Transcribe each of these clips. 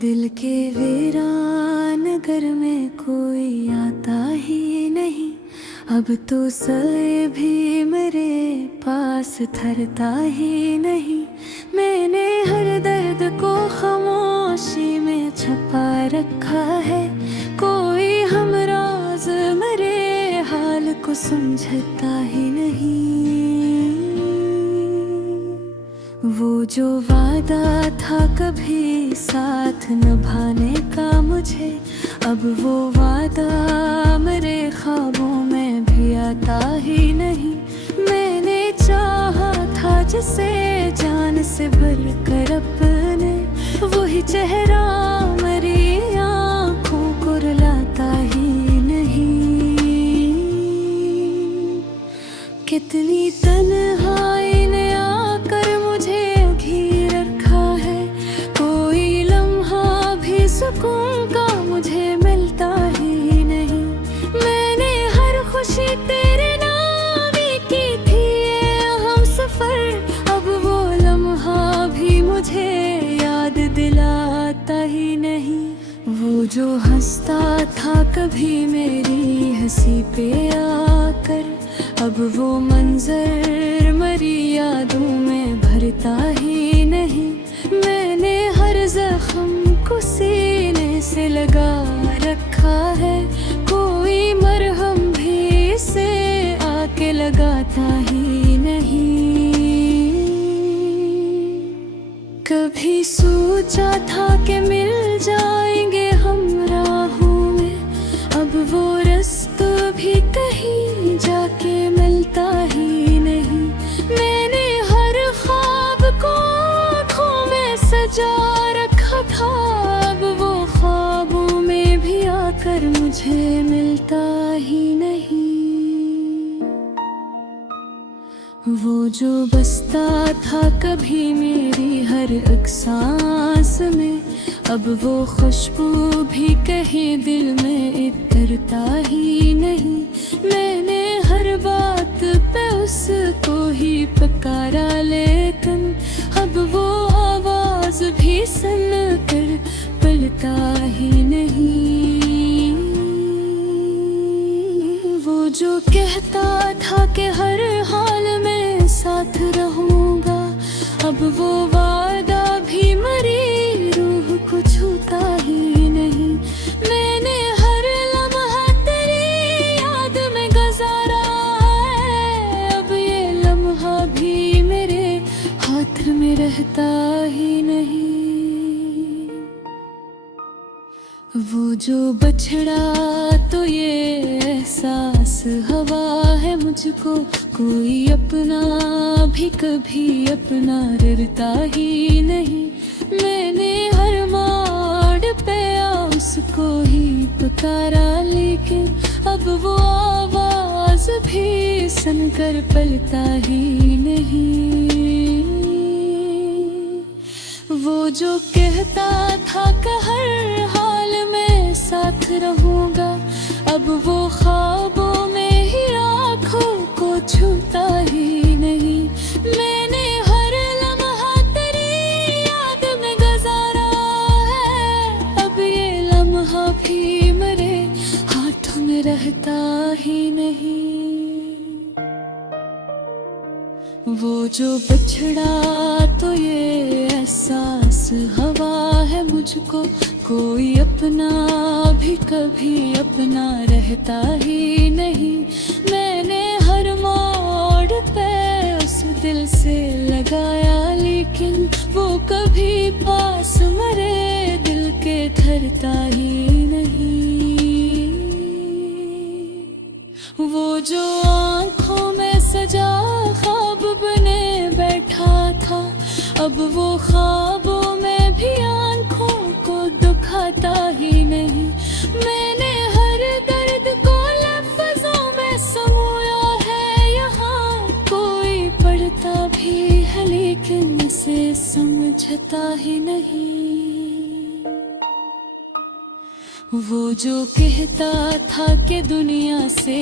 दिल के वीरान घर में कोई आता ही नहीं। अब तो सोए भी मेरे पास थरता ही नहीं। मैंने हर दर्द को खामोशी में छुपा रखा है। कोई हमराज मेरे हाल को समझता ही नहीं। वो जो वादा था कभी साथ निभाने का मुझे, अब वो वादा मेरे ख्वाबों में भी आता ही नहीं। मैंने चाहा था जिसे जान से भरकर अपने, वही चेहरा मेरी आँखों को रुलाता ही नहीं। कितनी तन्हाई ने आकर मुझे घेर रखा है। कोई लम्हा भी सुकून का मुझे मिलता ही नहीं। मैंने हर खुशी तेरे नाम ही की थी, ये हम सफर। अब वो लम्हा भी मुझे याद दिलाता ही नहीं। वो जो हंसता था कभी मेरी हंसी पे आकर, अब वो मंजर मेरी यादों में भरता ही नहीं। मैंने हर जख्म को सीने से लगा रखा है। कोई मरहम भी इसे आके लगाता ही नहीं। कभी सोचा था कि मिल जाएंगे हम राहों में, अब वो रास्ता भी कहीं जाके मिलता ही नहीं। मैंने हर ख्वाब को आँखों में सजा रखा था, अब वो ख्वाबों में भी आकर मुझे मिलता ही नहीं। वो जो बसता था कभी मेरी हर एक सांस में, अब वो खुशबू भी कहीं दिल में इतरता ही नहीं। मैंने हर बात पे उसको ही पुकारा, लेकिन अब वो आवाज भी सुनकर पलता ही नहीं। वो जो कहता था कि हर हाल में साथ रहूंगा, अब वो वादा भी मरी रूह को छूता ही नहीं। मैंने हर लम्हा तेरी याद में गुजारा है, अब ये लम्हा भी मेरे हाथ में रहता ही नहीं। वो जो बछड़ा तो ये एहसास हवा है मुझको, कोई अपना भी कभी अपना डरता ही नहीं। मैंने हर मोड़ पे उसको ही पुकारा, लेकिन अब वो आवाज भी सुनकर पलता ही नहीं। वो जो कहता था कि हर हाल में साथ रहूंगा, अब वो ख्वाबों में ही आँखों को छूता ही नहीं। मैंने हर लम्हा तेरी याद में गुजारा है, अब ये लम्हा भी मेरे हाथों में रहता ही नहीं। वो जो बछड़ा तो ये एहसास हवा है मुझको, कोई अपना भी कभी अपना रहता ही नहीं। मैंने हर मोड़ पे उस दिल से लगाया, लेकिन वो कभी पास मेरे दिल के धरता ही नहीं। वो जो आँखों में सजा ख्वाब बने बैठा था, अब वो ख्वाबों में भी आँखों को दुखाता ही नहीं। मैंने हर दर्द को लफ्ज़ों में समोया है, यहाँ कोई पढ़ता भी है लेकिन इसे समझता ही नहीं। वो जो कहता था कि दुनिया से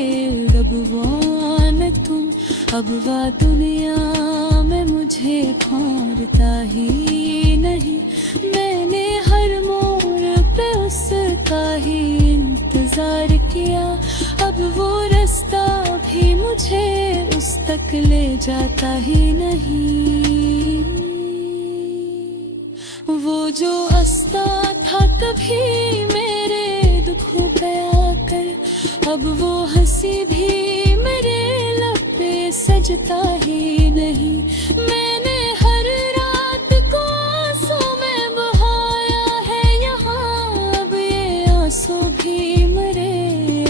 रबवान तुम, अब वह दुनिया में मुझे खौरता ही नहीं। मैंने हर मोड़ पे उसका ही इंतजार किया, अब वो रास्ता भी मुझे उस तक ले जाता ही नहीं। वो जो हंसता था कभी मेरे दुखों पे आकर, अब वो हंसी भी मेरे लब पे सजता ही नहीं। मैंने हर रात को आंसू में बहाया है यहाँ, अब ये आंसू भी मेरे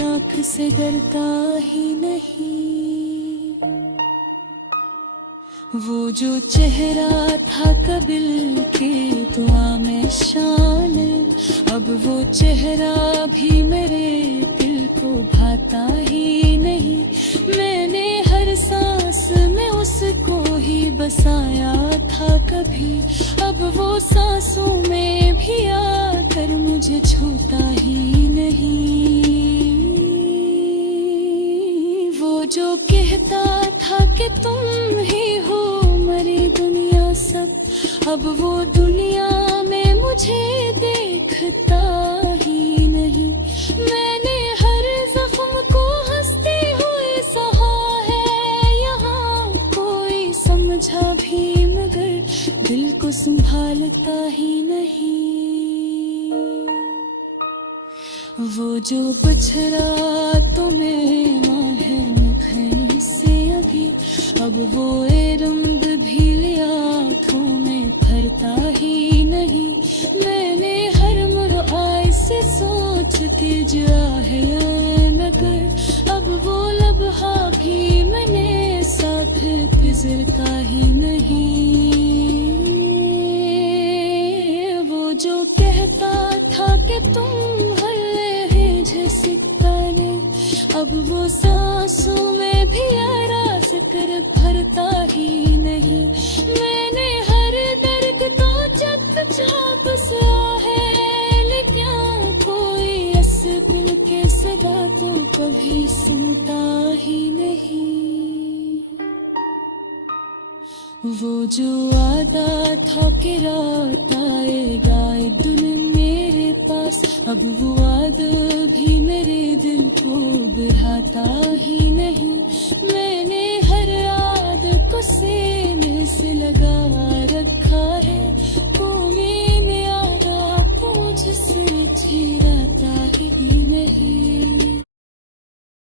आँख से गिरता ही नहीं। वो जो चेहरा था कबिल के दुआ में शामिल, अब वो चेहरा भी मेरे दिल को भाता ही नहीं। मैंने हर सांस में उसको ही बसाया था कभी, अब वो सांसों में भी आकर मुझे छूता ही नहीं। वो जो कहता था कि तुम ही हो मेरी दुनिया सब, अब वो दुनिया में मुझे देखता ही नहीं। मैंने हर जख्म को हंसते हुए सहा है यहाँ, कोई समझा भी मगर दिल को संभालता ही नहीं। वो जो बछड़ा तुम्हें है मुखने से अभी, अब वो एरंद भी लिया आँखों में भरता ही नहीं। मैंने हर मुराद से सोचती जा है नगर, अब वो लम्हा भी मैंने साथ गुजरता ही नहीं। वो जो कहता था कि तुम अब वो सांसों में भी आरास कर भरता ही नहीं। मैंने हर दर्द तो जब चाप सा है, लेकिन कोई अस्पताल के सदा को कभी सुनता ही नहीं। वो जो वादा था कि रात आएगा एक दिन मेरे पास, अब वो वादा भी मेरे दिल को बिठाता